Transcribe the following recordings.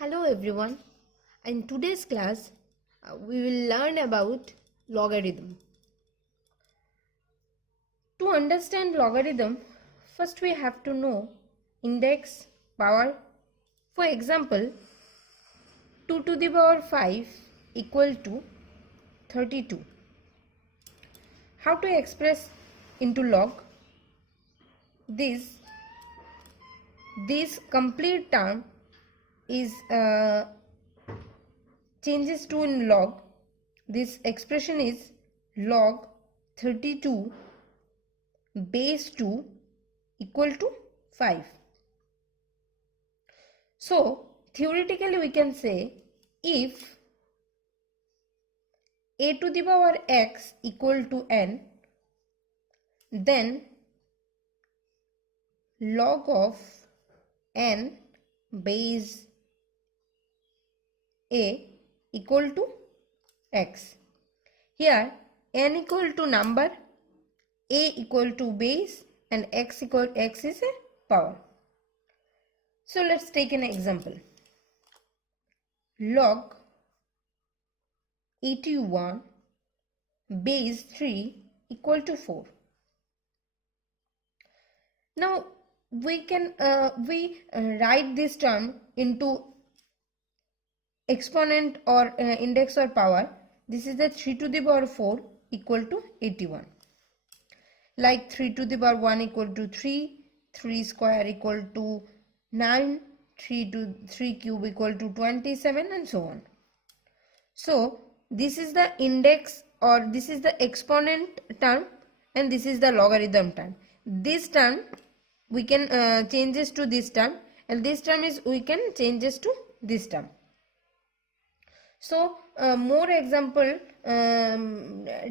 Hello everyone. In today's class, we will learn about logarithm. To understand logarithm, first we have to know index, power. For example, 2 to the power 5 equal to 32. How to express into log? This complete term is changes to in log. This expression is log 32 base 2 equal to 5. So theoretically we can say if a to the power x equal to n, then log of n base a equal to x. Here n equal to number, a equal to base, and x is a power. So let's take an example. Log 81 base 3 equal to 4. Now we can write this term into exponent or index or power. This is the 3 to the power 4 equal to 81. Like 3 to the power 1 equal to 3, 3 square equal to 9, 3 cube equal to 27, and so on. So this is the index or this is the exponent term, and this is the logarithm term. This term we can changes to this term, and this term is we can changes to this term. So more example,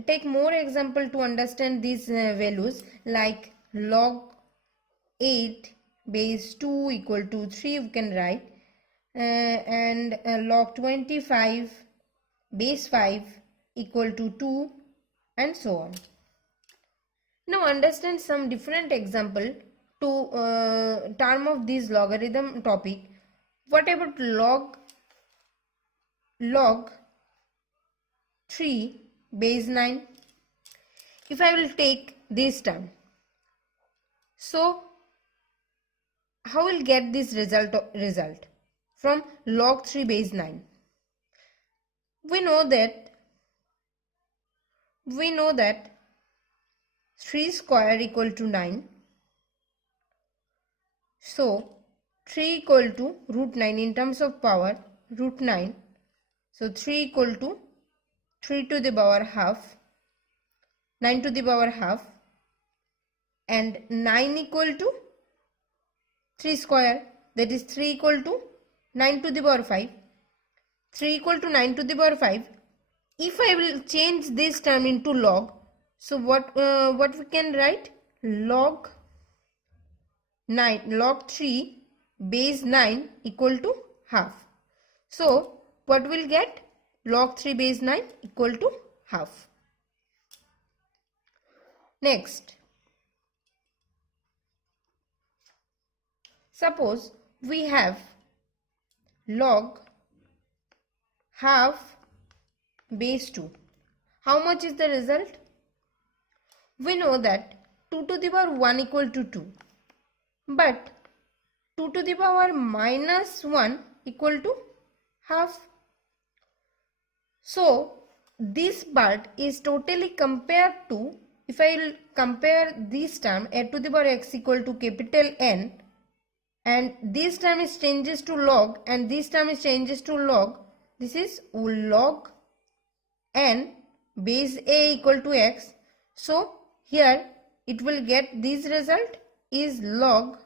take more example to understand these values, like log 8 base 2 equal to 3 we can write, and log 25 base 5 equal to 2, and so on. Now understand some different example to term of this logarithm topic. What about log 3 base 9? If I will take this term, so how will get this result from log 3 base 9? We know that 3 square equal to 9. So 3 equal to root 9 in terms of power, root 9. So 3 equal to 3 to the power half, 9 to the power half, and 9 equal to 3 square, that is 3 equal to 9 to the power 5. 3 equal to 9 to the power 5. If I will change this term into log, so what we can write? Log 3 base 9 equal to half. So what will get? Log 3 base 9 equal to half. Next, suppose we have log half base 2. How much is the result? We know that 2 to the power 1 equal to 2. But 2 to the power minus 1 equal to half. So this part is totally compared to, if I will compare this term a to the power x equal to capital N, and this term is changes to log, and this term is changes to log. This is log n base a equal to x. So here it will get this result is log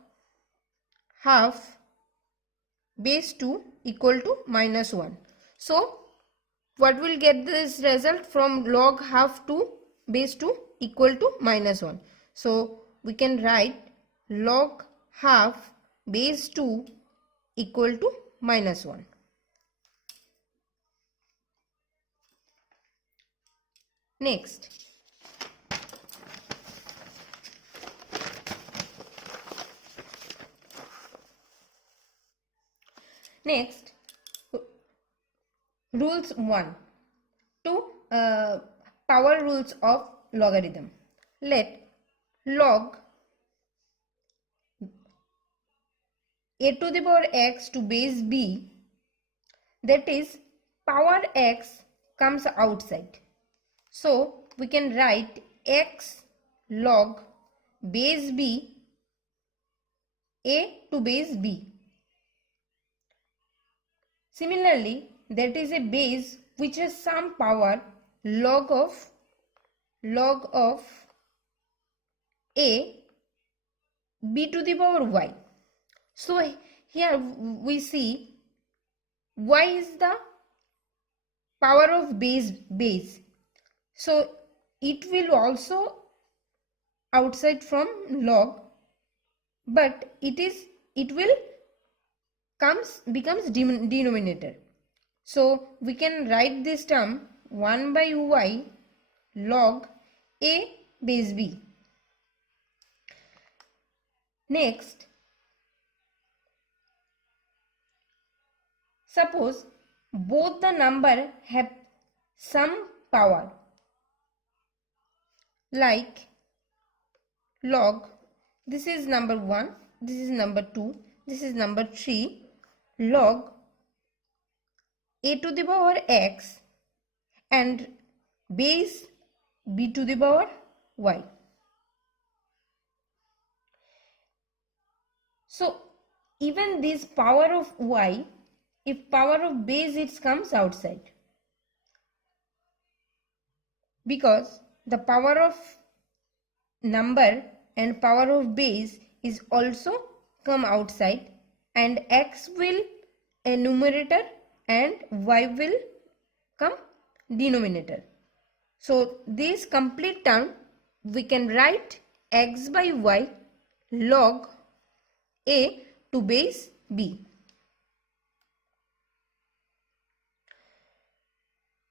half base 2 equal to minus 1. So what will get this result from log half to base 2 equal to minus 1. So we can write log half base 2 equal to minus 1. Next, rules 1 to power rules of logarithm. Let log a to the power x to base b, that is power x comes outside. So we can write x log base b a to base b. Similarly, that is a base which has some power log of a b to the power y. So here we see y is the power of base. So it will also outside from log, but it will becomes denominator. So we can write this term 1 by y log a base b. Next, suppose both the number have some power, like log, this is number 1, this is number 2, this is number 3, log a to the power x and base b to the power y. So even this power of y, if power of base it comes outside, because the power of number and power of base is also come outside, and x will a numerator and y will come denominator. So this complete term we can write x by y log a to base b.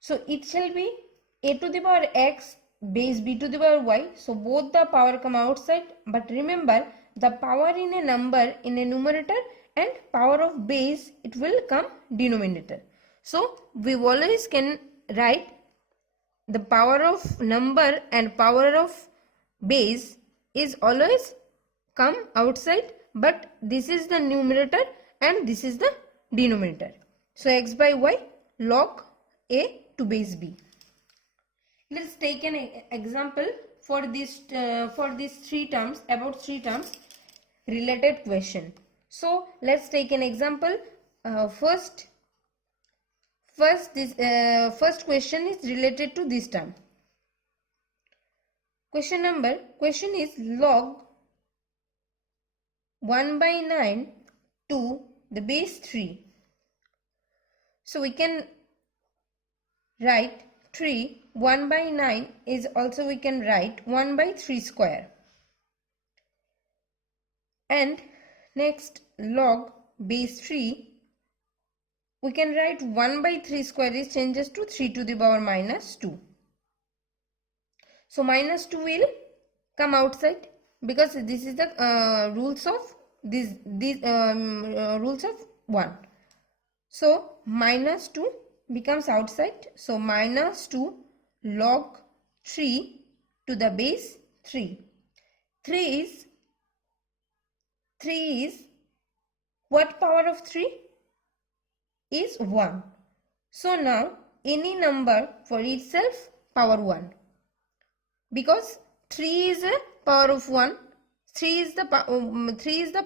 So it shall be a to the power x base b to the power y. So both the power come outside, but remember the power in a number in a numerator and power of base it will come denominator. So we always can write the power of number and power of base is always come outside, but this is the numerator and this is the denominator. So x by y log a to base b. Let's take an example for these three terms, about three terms related question. So let's take an example. First question is related to this term. Question is log 1 by 9 to the base 3. So we can write 3 1 by 9 is also we can write 1 by 3 square. And next log base 3, we can write 1 by 3 square is changes to 3 to the power minus 2. So minus 2 will come outside because this is the rules of rules of 1. So minus 2 becomes outside. So minus 2 log 3 to the base 3. 3 is what power of 3 is 1. So now any number for itself power 1, because 3 is a power of 1, 3 is the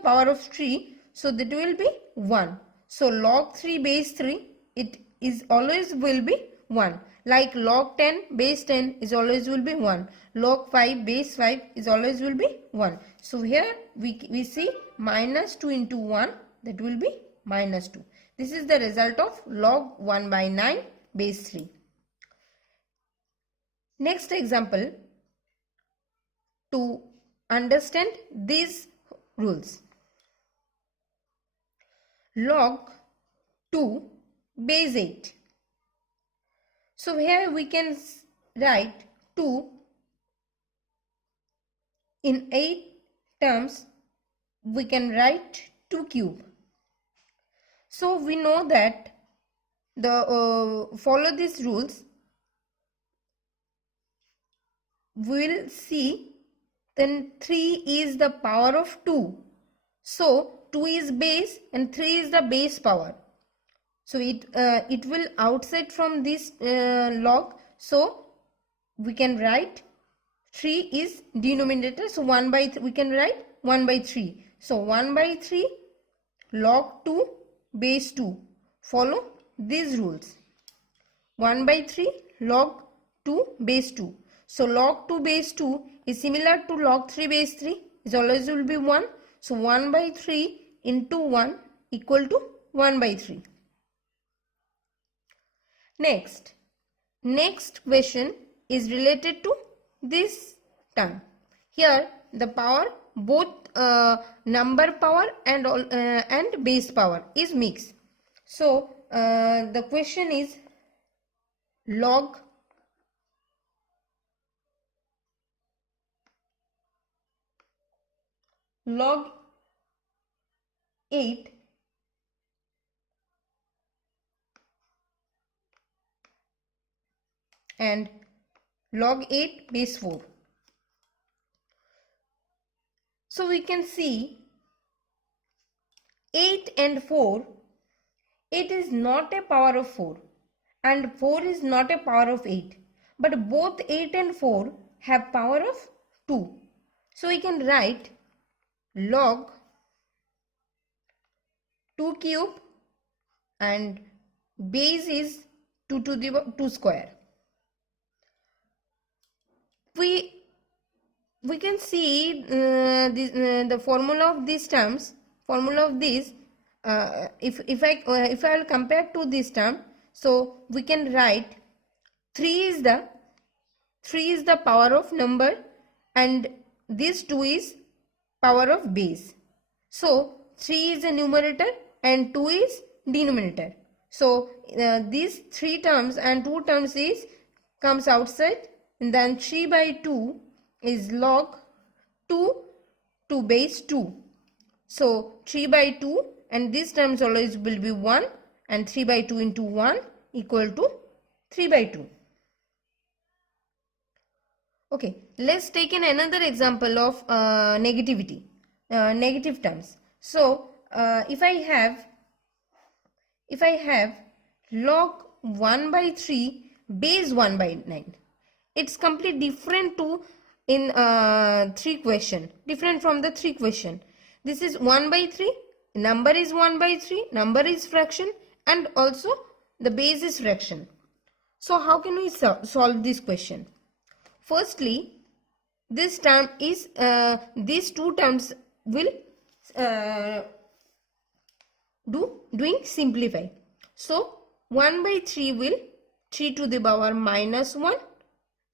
power of 3, so that will be 1. So log 3 base 3 it is always will be 1. Like log 10 base 10 is always will be 1. Log 5 base 5 is always will be 1. So here we see minus 2 into 1, that will be minus 2. This is the result of log 1 by 9 base 3. Next example to understand these rules. Log 2 base 8. So here we can write 2 in 8 terms, we can write 2 cube. So we know that follow these rules, we will see then 3 is the power of 2. So 2 is base and 3 is the base power. So it will outside from this log. So we can write 3 is denominator. So 1 by we can write 1 by 3. So 1 by 3 log 2 base 2. Follow these rules. 1 by 3 log 2 base 2. So log 2 base 2 is similar to log 3 base 3. It always will be 1. So 1 by 3 into 1 equal to 1 by 3. Next question is related to this term. Here the power, both number power and base power is mixed. So the question is log log 8 and log 8 base 4. So we can see 8 and 4, 8 is not a power of 4 and 4 is not a power of 8, but both 8 and 4 have power of 2. So we can write log 2 cube and base is 2 to the 2 square. We can see the formula of these terms. Formula of this, if I will compare to this term, so we can write 3 is the power of number and this 2 is power of base. So 3 is a numerator and 2 is denominator. So these 3 terms and 2 terms comes outside, and then 3 by 2 is log 2 to base 2. So 3 by 2 and these terms always will be 1, and 3 by 2 into 1 equal to 3 by 2. Okay, let's take another example of negative terms. So if I have log 1 by 3 base 1 by 9, it's completely different to in 3 question, different from the 3 question. This is 1 by 3, number is 1 by 3, number is fraction, and also the base is fraction. So how can we solve this question? Firstly, this term is these 2 terms will doing simplify. So 1 by 3 will 3 to the power minus 1,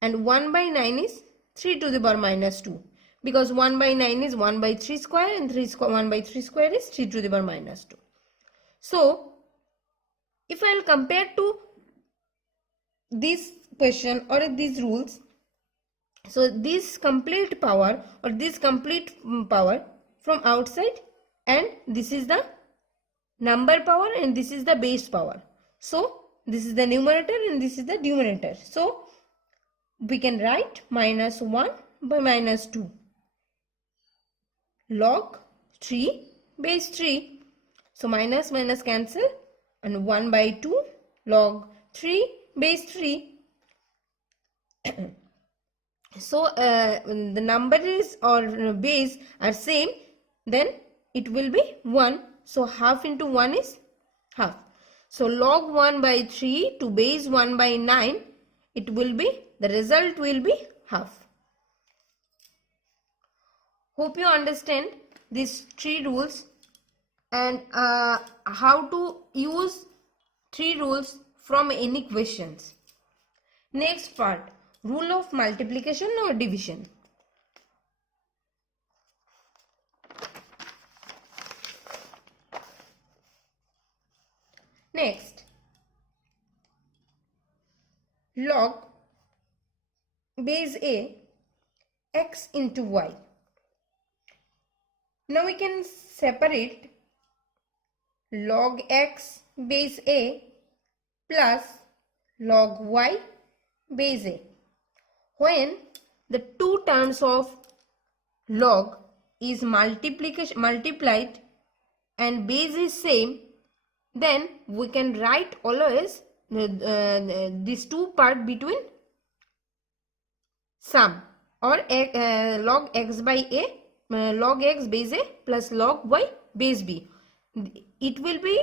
and 1 by 9 is 3 to the power minus 2, because 1 by 9 is 1 by 3 square and 1 by 3 square is 3 to the power minus 2. So if I will compare to this question or these rules, so this complete power or this complete power from outside, and this is the number power and this is the base power. So this is the numerator and this is the denominator. So we can write minus 1 by minus 2 log 3 base 3. So minus cancel, and 1 by 2 log 3 base 3. So the number is or base are same, then it will be 1. So half into 1 is half. So log 1 by 3 to base 1 by 9, it will be, the result will be half. Hope you understand these 3 rules and how to use 3 rules from any questions. Next part, rule of multiplication or division. Next, log base a x into y. Now we can separate log x base a plus log y base a. When the two terms of log is multiplied and base is same, then we can write always these two part between sum or log x by a, log x base a plus log y base b. It will be,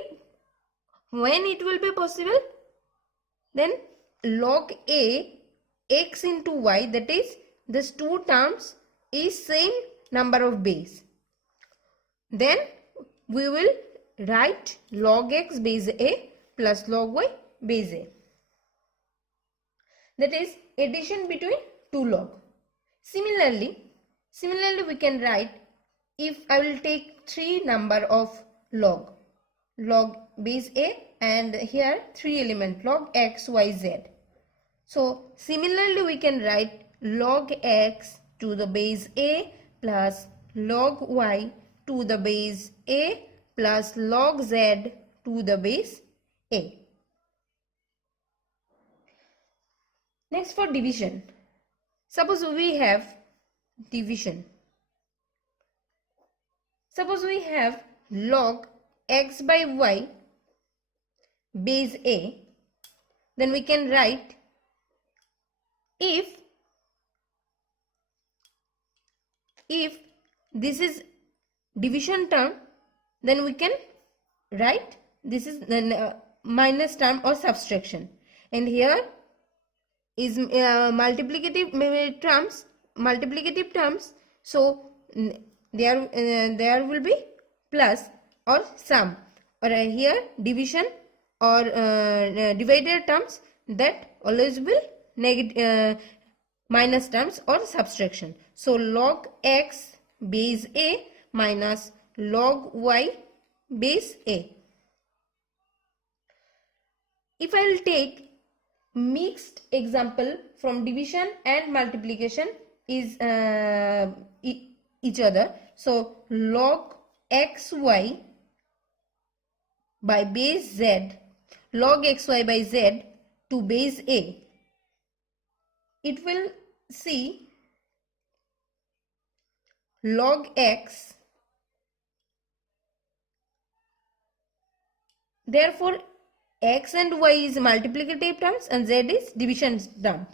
when it will be possible, then log a x into y, that is these two terms is same number of base, then we will write log x base a plus log y base a. That is addition between two log. Similarly we can write, if I will take three number of log base a and here three element log x, y, z. So similarly we can write log x to the base a plus log y to the base a plus log z to the base a. Next, for division. Suppose we have division. Suppose we have log x by y base a, then we can write, if this is division term, then we can write this is minus term or subtraction, and here is multiplicative terms, so there will be plus or sum, or here division or divided terms, that always will negative minus terms or subtraction. So log x base a minus log y base a. If I will take mixed example from division and multiplication is each other, so log xy by base z, log xy by z to base a, it will see log x, therefore x and y is multiplicative terms and z is division terms.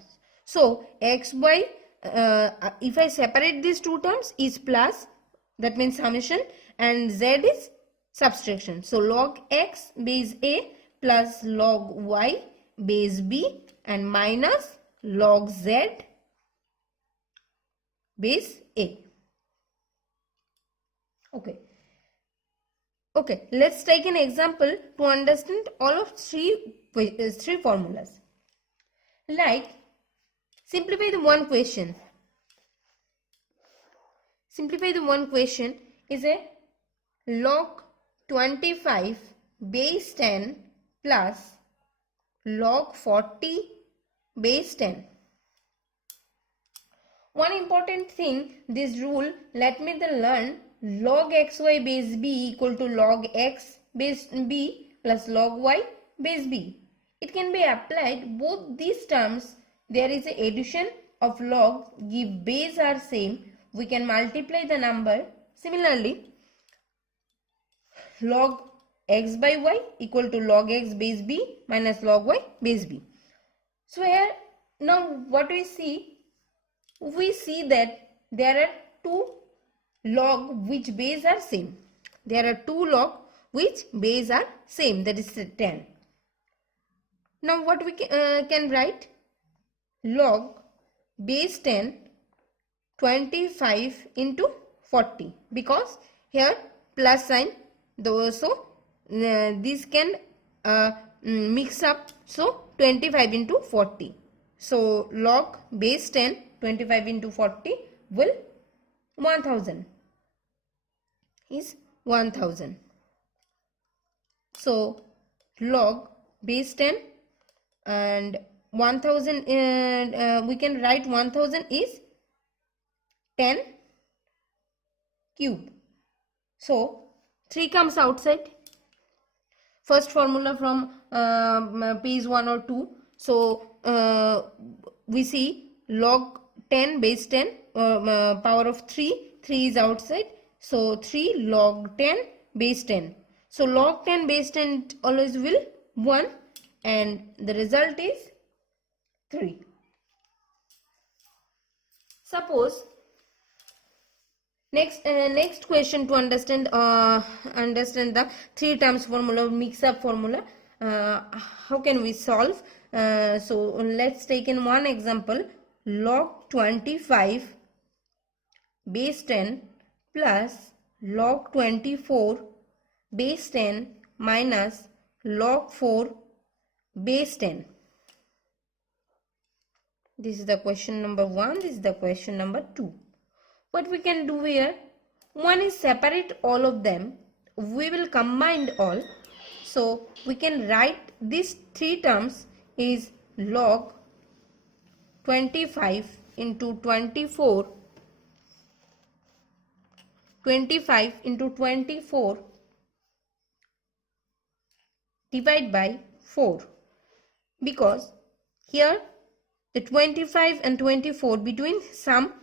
So xy, if I separate these two terms, is plus, that means summation, and z is subtraction. So log x base a plus log y base b and minus log z base a. Okay, let's take an example to understand all of three formulas. Like, simplify the one question. Simplify the one question is a log 25 base 10 plus log 40 base 10. One important thing, this rule, let me then learn log xy base b equal to log x base b plus log y base b. It can be applied both these terms. There is a addition of log, give base are same, we can multiply the number. Similarly, log x by y equal to log x base b minus log y base b. So here now what we see that there are two log which base are same. There are two log which base are same, that is 10. Now what we can write? Log base 10 25 into 40, because here plus sign, so this can mix up, so 25 into 40. So log base 10 25 into 40 will 1000 is 1000. So log base 10 and 1000, we can write 1000 is 10 cube. So 3 comes outside. first formula from page 1 or 2. So we see log 10 base 10 power of 3 is outside, so 3 log 10 base 10. So log 10 base 10 always will 1 and the result is 3. Suppose next question to understand the 3 terms formula, mix up formula. How can we solve? So let's take in one example. Log 25 base 10 plus log 24 base 10 minus log 4 base 10. This is the question number 1. This is the question number 2. What we can do here, one is separate all of them, we will combine all, so we can write these 3 terms is log 25 into 24, 25 into 24 divide by 4, because here the 25 and 24 between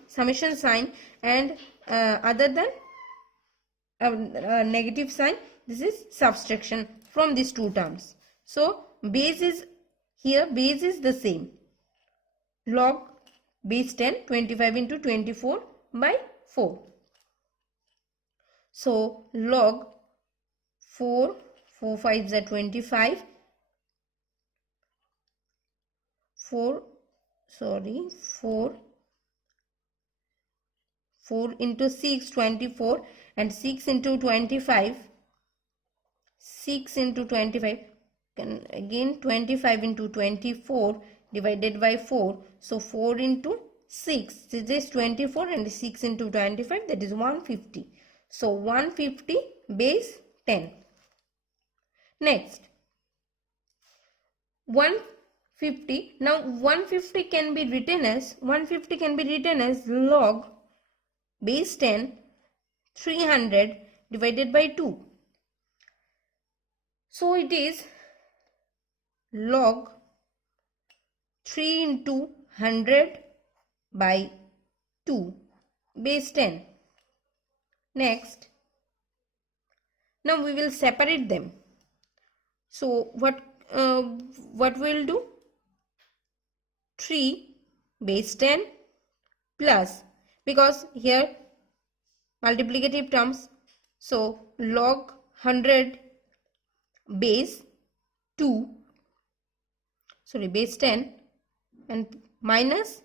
summation sign and other than negative sign, this is subtraction from these 2 terms. So base is here, base is the same, log base 10, 25 into 24 by 4. So log 4 5s are 25, 4 into 6 24 and 6 into 25, 6 into 25 can again 25 into 24 divided by 4, so 4 into 6, this is 24 and 6 into 25, that is 150. So 150 base 10. Next 150, now 150 can be written as log base 10 300 divided by 2. So it is log 3 into 100 by 2 base 10. Next, now we will separate them. So what we'll do? 3 base 10 plus, because here multiplicative terms, so log 100 base 2, base 10 and minus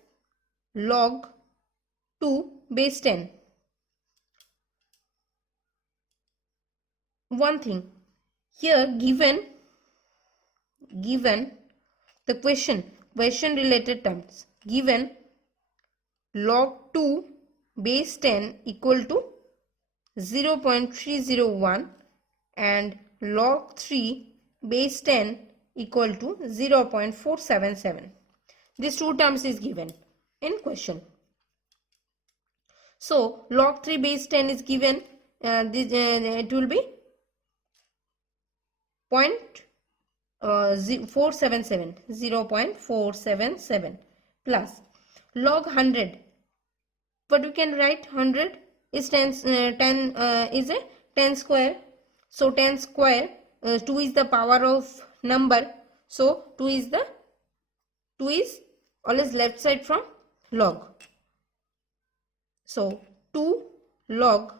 log 2 base 10. One thing here, given the question related terms, given log 2 base 10 equal to 0.301 and log 3 base 10 equal to 0.477. These 2 terms is given in question. So log 3 base 10 is given, it will be 0.477 plus log 100. What we can write? 100 is 10 is a 10 square. So 10 square, 2 is the power of number. So 2 is always left side from log. So 2 log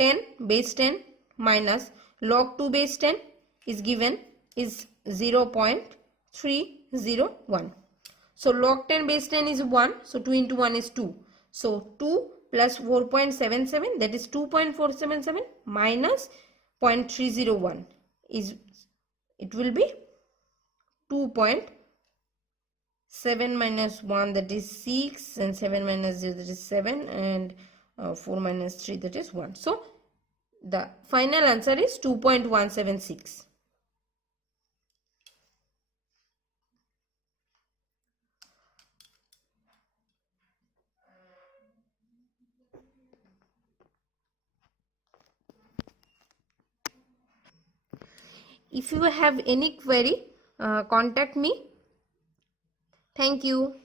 10 base 10 minus log 2 base 10 is given is 0.301. So log 10 base 10 is 1. So 2 into 1 is 2. So 2 plus 4.77, that is 2.477 minus 0.301 is, it will be 2.7 minus 1, that is 6, and 7 minus 0, that is 7, and 4 minus 3, that is 1. So the final answer is 2.176. If you have any query, contact me. Thank you.